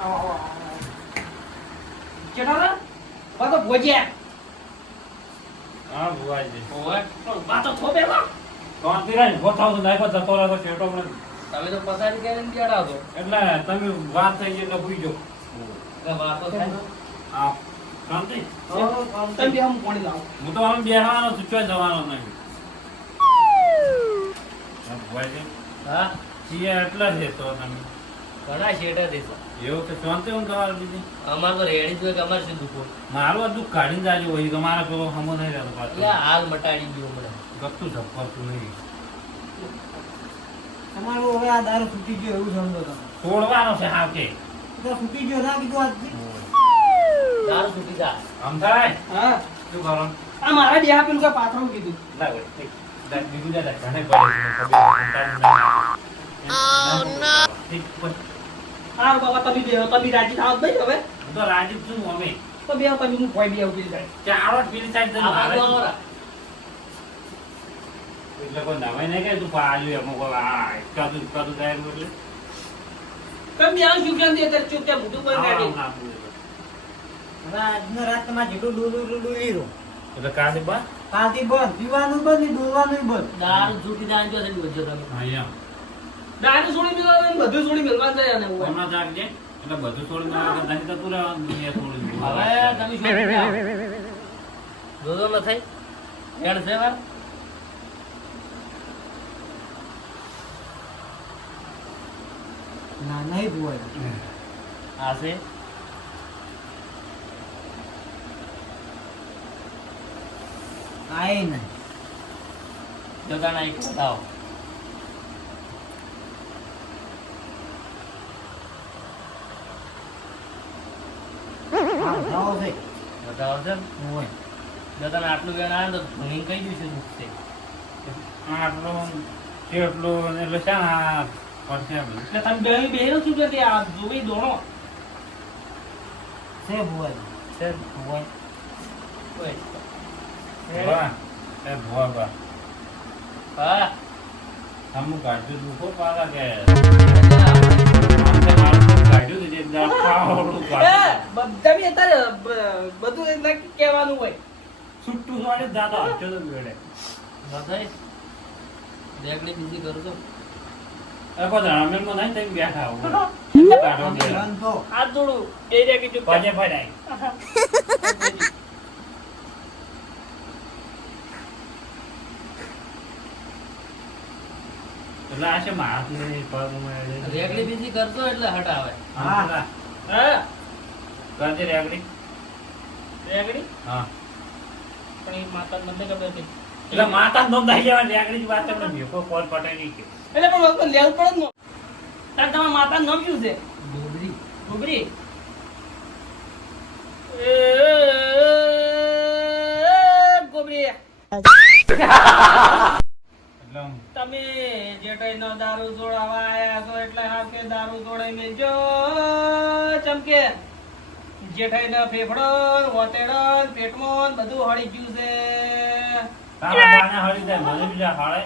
આવો કેટાલા બાતો ભોજ્યા હા ભુવાજી ઓય બાતો થોબેલા કોણથી રહે ગોઠાવ તો નાખો જતો રહો છેટો મને તમે તો પસારી કરીને કેડા દો એટલે તમે વાત થઈ ગઈ એટલે ભૂઈ જો કે વાતો થાય આ શાંતિ તમે બે હમ કોણી લાવો હું તો આમ બેહવાનો છું ચોય જવાનો નહીં ભુવાજી હા છીએ એટલા છે તો તમે ઘણા શેટા દેશો એવું તો શાંતિ હું તમારે બીજી અમાર તો રેડી જોઈએ કે અમાર સીધું કોણ મારું આ દુઃખ કાઢીને જાજો હોય તમારા પેલો હમો નહીં રહેતો પાછો એટલે હાલ મટાડી ગયો મને ગતું ઝપકતું નહીં તમારું હવે આ દારૂ છૂટી ગયો એવું સમજો તમે છોડવાનો છે હા કે તો છૂટી ગયો ના કીધું આજથી દારૂ છૂટી જા આમ થાય હા શું કરો આ મારા બે પેલું કે પાથરું કીધું લાગે બીજું દાદા ઘણે પડે ઠીક પણ હા બાબા તમે બે તમે રાજી થાવ ભાઈ હવે હું તો રાજી જ છું અમે તો બે તમે હું કોઈ બે ઉભી જાય ચારો પેલી સાઈડ જઈને મારે આ બાજુ એટલે કોઈ નવાઈ નહીં કે તું પાજુ એમ કોઈ આ કાદુ થાય એટલે તમે આવ શું કેમ દે ત્યારે ચૂપ ત્યાં બધું બંધ કાઢી હવે આજનો રાત તમારે જેટલું ડૂલું લીધું એટલે કાદી બા કાલથી બંધ પીવાનું બંધ ને ડોલવાનું બંધ દારૂ છૂટી જાય જો થઈ ગયો તમે અહીંયા દારૂ છોડી મેળવા બધું છોડી મેળવા જાય ને હું હમણાં જાગજે એટલે બધું છોડી નાખે નહીં તો તું રહેવાનું દુનિયા છોડી હવે તમે શું જોજો ન થઈ હેડ છે વાર ના નહીં ભુવાય આ છે આય નહીં જગાના એક બતાવો હા જાઓ છે બતાવો છે હોય જગાના આટલું વેણ આવે તો ધૂણી કઈ દિવસે દુખશે આટલું કેટલું એટલે શા પડશે એટલે તમે બે બેહરો છું કે આ જોઈ દોણો છે ભુવાય છે ભુવાય વાહ એ ભુવા બા હા હમ કાઢ્યું દુખો પાલા કે કાઢ્યું જે દાખાવડું કાઢ્યું બધા બી અત્યારે બધું નક્કી કહેવાનું હોય છૂટું સોડે દાદા હચ્યો તો બેડે બધાય દેખલી બીજી કરું તો એ કોઈ રામેલમાં નહીં તમે બેઠા હો કાઢો અમે બેડા બંધ થો હાથ જોડું એ જાય કે ચૂપ પજે પડાય એટલે આ છે માણસ ને પગ રેગલી બીજી કરતો એટલે હટ આવે હા હા કરજે રેગડી રેગડી હા પણ એ માતા મને ખબર હતી એટલે માતા નો દઈ જવા રેગડી જ વાત તમને ભેકો કોલ પટાઈ નહીં કે એટલે પણ લોકો લેવું પડે ને તાર તમારા માતાનું નામ શું છે ગોબરી ગોબરી ગોબરી એટલે તમે જેઠાઈનો દારૂ જોડાવા આયા છો એટલે હાવ કે દારૂ જોડાઈ મેલજો ચમકે જેઠાઈનો ફેફડો વોતેડો પેટમોન બધું હળી ગયું છે તારા બાને હળી જાય મને બીજા હાળે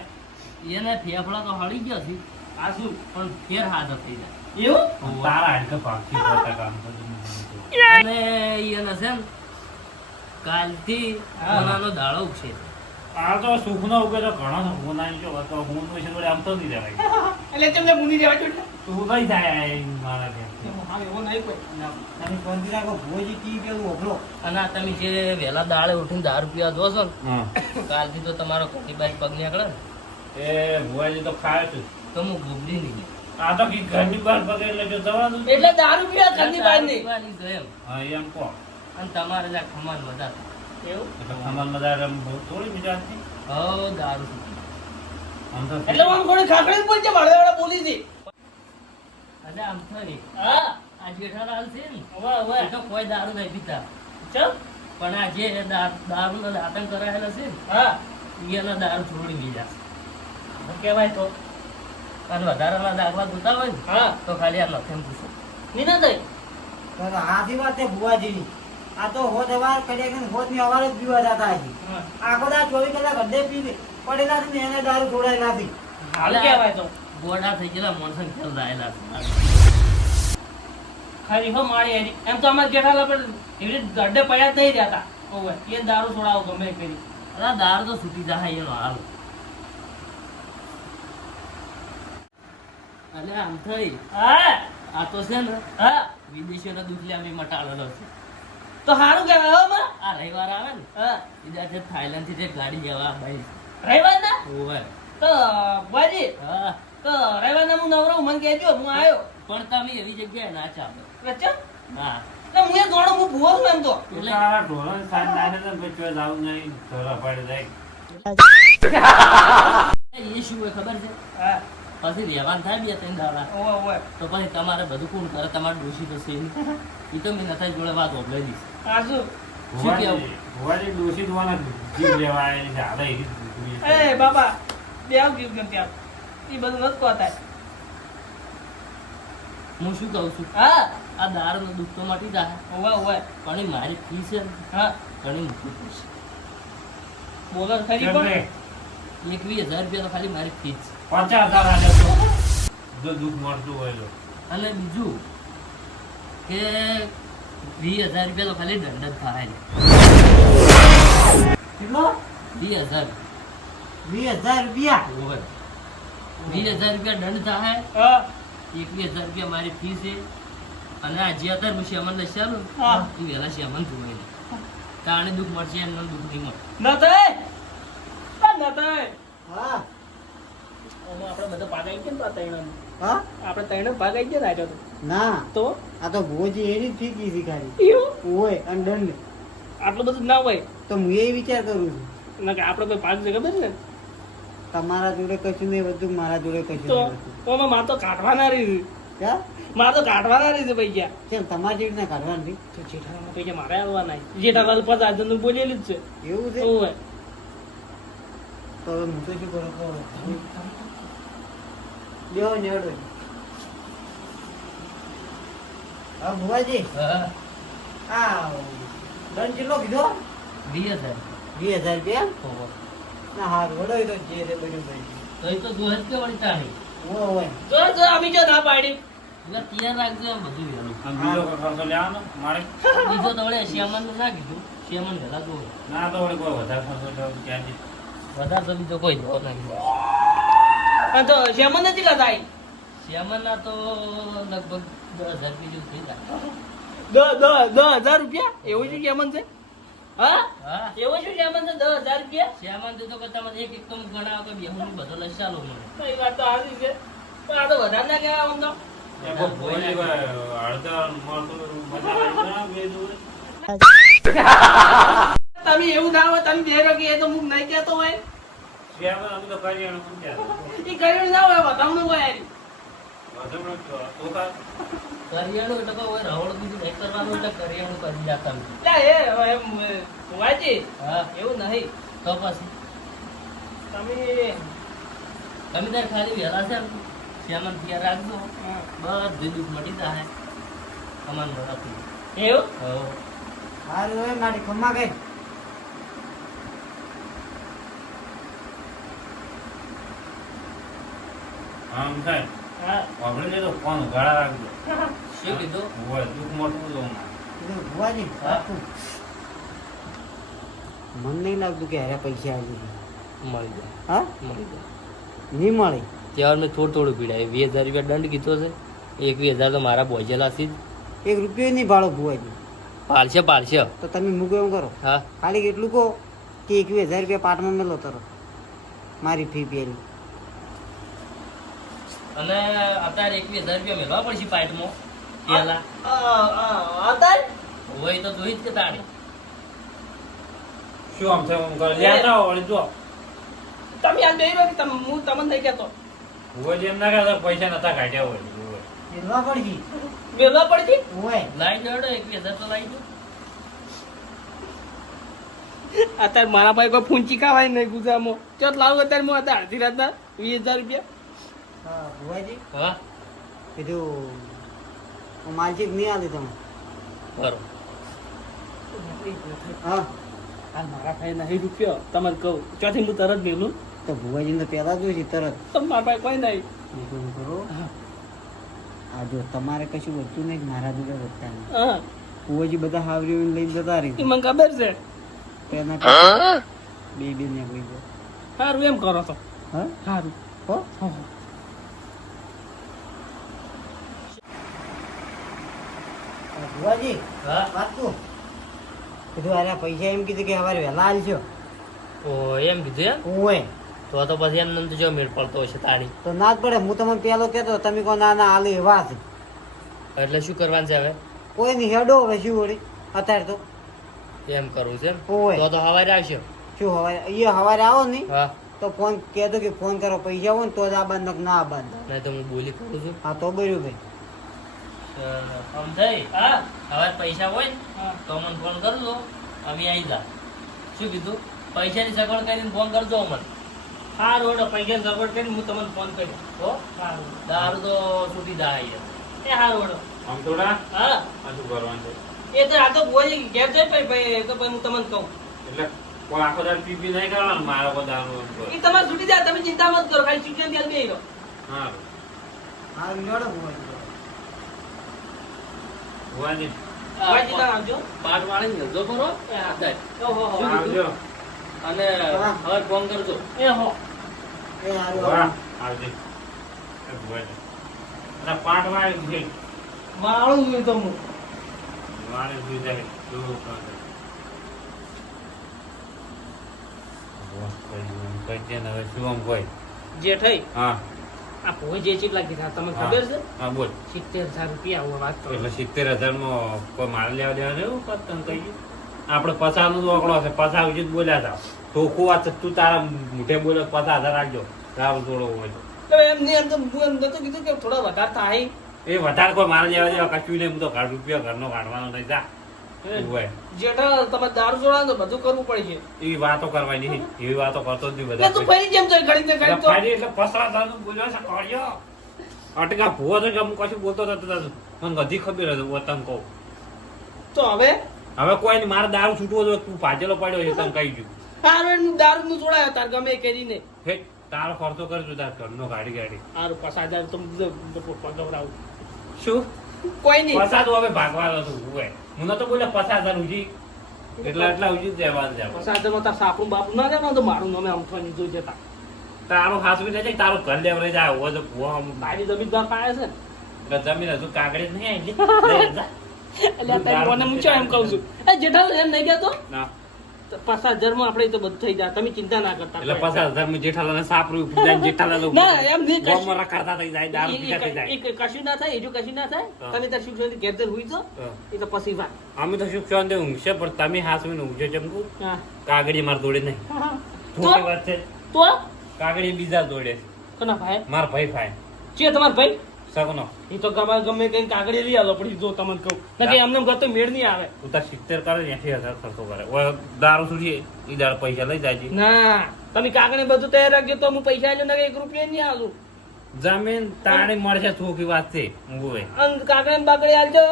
એને ફેફડા તો હળી ગયા છે આ શું પણ ફેર હાજર થઈ જાય એવું તારા હાડકે પાકી પોતા કામ બધું અને એને છે ને કાલથી મનાનો દાડો છે આ તો સુખનો ઉગે તો ઘણો સુખ નાઈ જો તો હું નું છે આમ તો નહીં રહેવાય એટલે તમને મુની દેવા છો એટલે તું કઈ જાય મારા ઘેર હા એવો નહીં કોઈ તમે બંધ રાખો ભુવાજી કી પેલું ઓભળો અને આ તમે જે વહેલા દાડે ઉઠીને દારૂ પીવા જો છો ને હા કાલથી તો તમારો ઘરની બાજુ પગ નીકળે ને એ ભુવાજી તો ખાય છે તો હું ગોબરી નહીં આ તો કી ઘરની બહાર પગે એટલે જો જવાનું એટલે દારૂ પીવા ઘરની બહાર નહીં પીવાની છે એમ હા એમ કહો અને તમારે જ્યાં ખમાન મજા થાય એવું એટલે ખમણ મજા રમ થોડી ગુજરાતની હો દારૂ આમ તો એટલે આમ થોડી ખાખડી જ બોલছে મારે વાળા બોલી હતી એટલે આમ થઈ હા આ જેઠાલાલ છે ને વાહ વાહ તો કોઈ દારૂ નહીં પીતા ચલ પણ આ જે દારૂનો દાતન કરાયેલો છે ને હા એના દારૂ છોડી દીધા કહેવાય તો અને વધારાના દાખલા જોતા હોય ને હા તો ખાલી આ લખેમ પૂછો નીના થઈ તો આથી વાત છે ભુવાજીની આ તો હોદ અવાર કર્યા કે હોદ ની અવાર જ પીવા જતા હજી આખો દા 24 કલાક અડધે પી પડેલા છે ને એને દારૂ છોડાયેલા છે હાલ કહેવાય તો ગોડા થઈ ગયેલા માણસો ખેલ રાયેલા છે ખરી હો મારી એની એમ તો અમારે જેઠાલાલ પણ એવી રીતે ગड्ढे પડ્યા જ નહીં રહેતા ઓવે એ દારૂ છોડાવો ગમે એ કરી અરે દારૂ તો છૂટી જાય એનો હાલ. અને આમ થઈ હા આ તો છે ને હા વિદેશીઓનો દૂધ લે અમે મટાડેલો છે તો સારું કહેવાય હો માં આ રવિવાર આવે ને હા બીજા થાઈલેન્ડ થી જે ગાડી જવા ભાઈ રવિવાર ના ઓવે તો બાજી હા તો રવિવાર ના હું નવરો મને કહેજો હું આવ્યો પણ તમે એવી જગ્યાએ ના ચાલો રચા હા તો હું એ દોડો હું ભૂવો છું એમ તો એટલે આ ઢોરણ સાંજ નાખે તો પછી ચોય જાવું નહીં ઢોરા પાડી જાય. એ શું હોય ખબર છે હા પછી રહેવાનું થાય બે ત્રણ દાડા ઓવે ઓવે તો પછી તમારે બધું કોણ કરે તમારે ડોશી તો છે એ તો મેં નતા જોડે વાત ઓબલે દીશ આ શું ભુવાજી ડોશી દોવાના જીવ લેવા આવી છે હાલે એવી એ બાબા બે આવ ગયું કેમ ત્યાં એ બધું નથી કહતા હું શું કહું છું હા આ દારૂ નું દુઃખ તો મટી જાય ઓવે ઓવે પણ એ મારી ફી છે ને હા ઘણી મોટી ફી છે બોલો ખરી પણ 21,000 રૂપિયા તો ખાલી મારી ફી છે 50,000 આલે તો જો દુઃખ મળતું હોય તો. અને બીજું કે 20,000 રૂપિયા તો ખાલી દંડ જ થાય છે કેટલો 20,000 20,000 રૂપિયા ઓવર 20,000 રૂપિયા દંડ થાય 21,000 રૂપિયા મારી ફી છે અને આ જે અત્યારે હું શ્યામન ને ચાલું એ વહેલા શ્યામન જોઈ લે તાણે દુઃખ મળશે એમને દુઃખ નહીં મળે હા આપણે બધા ભાગ આવી ગયા ને ત્રણ હા આપણે ત્રણ ભાગ આવી ગયા ને ના તો આ તો ભુવાજી એની જ ફી કીધી ખાલી એવું ઓય અને દંડ આટલું બધું ના હોય તો હું એ વિચાર કરું છું ના કે આપણે કોઈ ભાગ છે ખબર ને તમારા જોડે કશું નહીં બધું મારા જોડે કશું તો નહીં બધું. ઓમાં માર તો કાઢવાના રહી ક્યાં માર તો કાઢવાના રહી છે પૈસા કેમ તમારી જેવી રીતના કાઢવાની તો જેઠાલાલના પૈસા મારે આવવાના જેઠાલાલ 50,000 નું બોલેલું જ છે એવું છે ઓવે તો હવે હું તો શું કરું લ્યો નેડો હા ભુવાજી આ દંડ કેટલો કીધો 20,000 20,000 રૂપિયા ઓહો ના હારું વડો એ તો જે છે બધું ભાઈ તો એ તો જોહે જ કે વળી તાણી હોય જો જો અમે જો ના પાડી એટલે તૈયાર રાખજો એમ બધું વહેલું અને બીજો કોઈ ખર્ચો લેવાનો મારે બીજો તો વળે શ્યામન નું ના કીધું શ્યામન વહેલા જોવે ના તો વળી કોઈ વધારે ખર્ચો લેવો ક્યાંથી. વધારે તો બીજો કોઈ જોવો ના કીધું તો શ્યામન નથી લાતા શ્યામન ના તો લગભગ 10,000 રૂપિયા જેવું થઈ જાય 10,000 રૂપિયા એવું શું શ્યામન છે હા એવું શું શ્યામન છે 10,000 રૂપિયા શ્યામન તો કે તમને એક એકમ ગણાવો કે બેહું બધો લસાલો મને એ વાત તો સાચી છે પણ આ તો વધારે ના કહેવાય આમ તો એ કોઈ ભુવાજી કોઈ અડધા મળતું મજા આવી ના બે જોડે. તમે એવું ના હોય તમે બે રોકી એ તો હું નહીં કહેતો હોય શ્યામા અમે તો કરિયાણું શું કહેતા? એ કર્યું ના હોય બતાવનું હોય યાર વધારે તો કા કરિયાણું એટલે કોઈ હોય રવળ બીજું નહીં કરવાનું એટલે કરિયાણું કરી જાતા એ એમ વાજી હા એવું નહીં તો પછી તમે તાર ખાલી વહેલા છે ને શ્યામન તૈયાર રાખજો બધું દુઃખ મટી જાય અમાન ભરાતું એવું હારું હોય મારી ખમ્મા કઈ આમ થાય હા આપણે જે તો ફોન ઉઘાડા રાખજો. શું કીધું હોય દુઃખ મોટું તો કીધું ભુવાજી રાખું. મને નહીં લાગતું કે હારે પૈસા આવી મળી જાય હા મળી જાય નહીં મળે ત્યાર મેં થોડું પીડાય 20,000 રૂપિયા દંડ કીધો છે 21,000 તો મારા બોજેલા છે એક રૂપિયો નહીં ભાડો ભુવાજી પાલશે તો તમે મૂકો એમ કરો હા ખાલી એટલું કહો કે 21,000 રૂપિયા પાટમાં મેલો તરો મારી ફી પેલી અને અત્યારે 21,000 રૂપિયા મેળવા પડશે પાઇટમાં પેલા અત્યારે હોય તો જોઈ જ કે તાણી શું આમ થાય આમ કરે લેતા આવો વળી જો તમે આ બે કે હું તમને નહીં કહેતો ભુવાજી એમ ના કહેતા પૈસા નતા કાઢ્યા હોય મેળવા પડશે મેળવા પડશે હોય લાઈ દેડો 21,000 તો લાઈ દો અત્યારે મારા ભાઈ કોઈ ફૂંચી ખાવાય નહીં ગુજામાં ચોથ લાવું અત્યારે હું હતા અડધી રાતના 20,000 રૂપિયા હા ભુવાજી હા કીધું હું માલચીક નહીં આલી તમે બરો હા હાલ મારા ભાઈ નહીં રૂપિયો તમને કહું ચોથી હું તરત મેલું તો ભુવાજીને તો પહેલા જોઈશે તરત તો મારા ભાઈ કોઈ નહીં મેં કહ્યું કરો આ જો તમારે કશું વધતું નહીં મારા જોડે વધતા નહીં હા કુવાજી બધા હાવરીઓને લઈને જતા રહી એ મને ખબર છે તો એના કરતા બે ને કોઈ ગયો સારું એમ કરો તો હા સારું હો ભુવાજી હા વાત તું કીધું અરે પૈસા એમ કીધું કે સવારે વહેલા આવજો ઓ એમ કીધું એમ ઓય તો પછી એમ તો જો મેળ પડતો હશે તાળી તો ના જ પડે હું તમને પેલો કહેતો તમે કહો ના ના હાલ એવા છે એટલે શું કરવાનું છે હવે કોઈ નહીં હેડો હવે શું વળી અત્યારે તો એમ કરવું છે એમ ઓય તો હવારે આવશો શું હવારે એ હવારે આવો ને હા તો ફોન કહેતો કે ફોન કરો પૈસા હોય ને તો જ આ બંધ ના આ બંધ નહીં તો હું બોલી કરું છું હા તો બર્યું ભાઈ આમ થઈ હા હવે પૈસા હોય ને તો મને ફોન કરજો અમે આવી જા શું કીધું પૈસાની સગવડ કરીને ફોન કરજો અમને સારું ઓડો પૈસાની સગવડ કરીને હું તમને ફોન કરી હો સારું દારૂ તો છૂટી જાય એ સારું ઓડો આમ થોડા હા આ શું કરવાનું છે એ તો આ તો બોલી ઘેર જાય ભાઈ તો પછી હું તમને કહું એટલે કોઈ આખો દાડો પી નહીં કરવાનું મારો કોઈ દારૂ એમ કરો. એ તમારે છૂટી જાય તમે ચિંતા મત કરો ખાલી ચૂંટણી ત્યાં બે રહો હા હા વિનોડો ભુવાજી ભુવાજી વાજી ના આવજો પાટ વાળી ને જો કરો એ હાથ જાય ઓહો હો આવજો અને હવે ફોન કરજો એ હો એ હારું વાહ આવજે એ ભુવાજી અને પાઠ વાળી છે માળું જોયું તો હું વાળી સુઈ જાય જો કઈ છે ને હવે શું આમ કોઈ જે થઈ હા આ કોઈ જે ચીજ લાગી તમને હા. ખબર છે હા બોલ 70,000 રૂપિયા આવો વાત કરો એટલે 70,000 માં કોઈ મારે લેવા દેવા એવું પતંગ કહીએ આપણે પચાસનો તો આંકડો હશે 50 ઉચિત બોલ્યા હતા તો ખુબ વાત છે, તું તારા મોઢે બોલે 50,000 રાખજો રાવ થોડો હોય તો. તો એમ નહીં એમ તો હું એમ નતું કીધું કે થોડા વધારે થાય એ વધારે કોઈ મારે લેવા દેવા કશું નહીં હું તો ઘર રૂપિયા ઘરનો કાઢવાનો નહીં જા એવું હોય જેઠા તમે દારૂ જોડા તો બધું કરવું પડશે એવી વાતો કરવાની નહીં એવી વાતો કરતો જ નહીં એટલે તું બધા ફરી જેમ તો ઘડી ને ઘડી તો ફાડી એટલે 50,000 બોલ્યો છે કર્યો અટકા ભૂવો તો કે હું કશું બોલતો નતો મને બધી ખબર હતી વતન કહું તો હવે હવે કોઈ નહીં મારે દારૂ છૂટવો જોઈએ તું ભાજેલો પડ્યો છે તને કહી ગયું હારું હું દારૂ નું જોડાયો તાર ગમે એ કરીને હે તારો ખર્ચો કરજો તાર ઘરનો ગાડી ગાડી હારું 50,000 તો ગવડાવું શું કોઈ નહીં પસાદ હવે ભાગવાનો હતો હું હું નતો બોલે 50,000 ઉજી એટલા ઉજી જ જવાનું છે 50,000 માં તાર સાપરું બાપરું ના જાય ને તો મારું નામે અમથવાની જોઈ જતા તારો હાસવી જાય તારું ઘર લેવરે જાય હોય તો ભૂવા તારી જમીનદાર પાડે છે ને જમીન હજુ કાગડી જ નહીં આવી એટલે તારી મને હું એમ કહું છું એ જેઠાલ એમ નહીં કહેતો ના 50,000 માં આપણે તો બધું થઈ જાય તમે ચિંતા ના કરતા એટલે 50,000 માં જેઠાલાલ સાપરું ઉપડી જાય જેઠાલાલ ના એમ નહીં ગોમમાં રખડતા થઈ જાય દારૂ પીતા થઈ જાય કશું ના થાય એજુ કશું ના થાય હા. તમે તાર સુખ શાંતિ ઘેર ઘેર હુઈ જાઓ હા. એ તો પછી વાત અમે તો શું શાંતિ ઊંઘશે પણ તમે હાસવીને ઊંઘજો ચમકુ હા કાગડી માર દોડે નહીં તો ખોટી વાત છે તો કાગડી બીજા દોડે છે કોના ભાઈ માર ભાઈ ભાઈ છે તમાર ભાઈ સગનો એ તો ગમે કઈ કાગડી લઈ આલો પડી જો તમને કહું કે એમને ગતો મેળ નહીં આવે તું તાર 70 કરે 80,000 ખર્ચો કરે ઓય દારૂ સુડીએ ઈ દારૂ પૈસા લઈ જાય છે ના તમે કાગડી બધું તૈયાર રાખજો તો હું પૈસા આલ્યો ને 1 રૂપિયા નહીં આલું જમીન તાણી મળશે થોકી વાત છે ઊંઘવે અને કાગડી બાગડી આલજો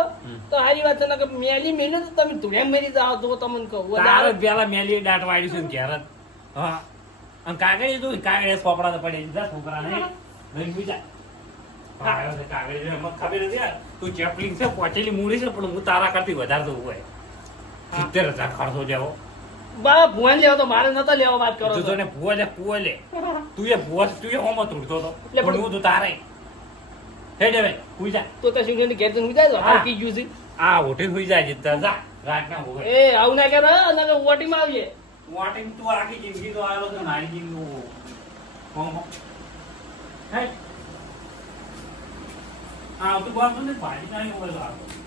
તો હારી વાત છે ને કે મેલી મેલે તો તમે ધોયા મરી જાઓ તો તમને કહું તારે પેલા મેલી દાટ વાળી છે ને ઘેર જ હા અને કાગડી તું કાગડી સોપડા તો પડી જા છોકરા નહીં લઈ બીજા આવ્યો છે કાગડી મને ખબર નથી યાર તું ચેપલિંગ છે પોચેલી મૂડી છે પણ હું તારા કરતી વધારે તો હોય 70,000 ખર્ચો જેવો બા ભુવાન લેવો તો મારે નતો લેવો વાત કરો તું છો. તને ભૂવા લે ભૂવા લે તું એ ભૂવા તું એ હોમત ઉડતો હતો એટલે પણ- પણ હું તો તારે હે દેવે હુઈ જા તો તો સિંગની ઘેર જઈને જાય તો હા. હાલ પી ગયું છે આ હોટેલ હુઈ જાય જીતતા જા રાતના હોય એ આવું ના કરે અને ઓટીમાં આવીએ વોટિંગ તું આખી જિંદગી તો આવેલો છે મારી જિંદગી હોમ હે આ તું બાપ ને ભાજી નાની હોય તો